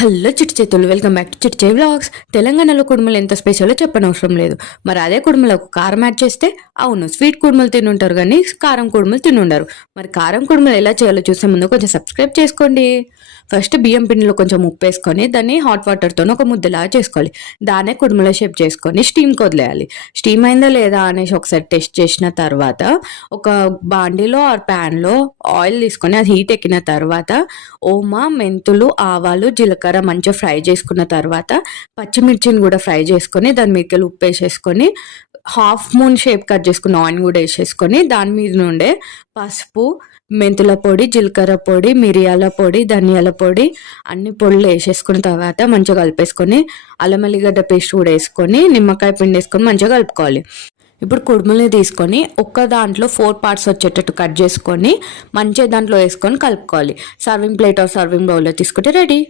Hello చిట్టి చేతులు, welcome back to చిట్టి వ్లాగ్స్. తెలంగాణలో కుడుములు ఎంత స్పెషలో చెప్పనవసరం లేదు. మరి అదే కుడుములకు కారం యాడ్ చేస్తే, అవును స్వీట్ కుడుములు తినుంటారు కానీ కారం కుడుములు తినుండరు. మరి కారం కుడుములు ఎలా చేయాలో చూసే ముందు కొంచెం సబ్స్క్రైబ్ చేసుకోండి. ఫస్ట్ బియ్యం పిండిలో కొంచెం ఉప్పు వేసుకొని దాన్ని హాట్ వాటర్తో ఒక ముద్దలాగా చేసుకోవాలి. దాన్నే కుడుముల షేప్ చేసుకొని స్టీమ్కి వదిలేయాలి. స్టీమ్ అయిందా లేదా అనేసి ఒకసారి టెస్ట్ చేసిన తర్వాత ఒక బాండీలో ఆర్ ప్యాన్లో ఆయిల్ తీసుకొని అది హీట్ ఎక్కిన తర్వాత ఓమా, మెంతులు, ఆవాలు, జీలకర్ర మంచిగా ఫ్రై చేసుకున్న తర్వాత పచ్చిమిర్చిని కూడా ఫ్రై చేసుకొని దాని మీదకి ఉప్పు వేసేసుకొని హాఫ్ మూన్ షేప్ కట్ చేసుకున్న ఆయిల్ కూడా వేసేసుకొని దాని మీద నుండే పసుపు, మెంతుల పొడి, జీలకర్ర పొడి, మిరియాల పొడి, ధనియాల పొడి అన్ని పొడులు వేసేసుకున్న తర్వాత మంచిగా కలిపేసుకొని అల్లం ఎల్లిగడ్డ పేస్ట్ కూడా వేసుకొని నిమ్మకాయ పిండి వేసుకొని మంచిగా కలుపుకోవాలి. ఇప్పుడు కుడుములని తీసుకొని ఒక్క దాంట్లో 4 పార్ట్స్ వచ్చేటట్టు కట్ చేసుకొని మంచిగా దాంట్లో వేసుకొని కలుపుకోవాలి. సర్వింగ్ ప్లేట్ ఆర్ సర్వింగ్ బౌల్లో తీసుకుంటే రెడీ.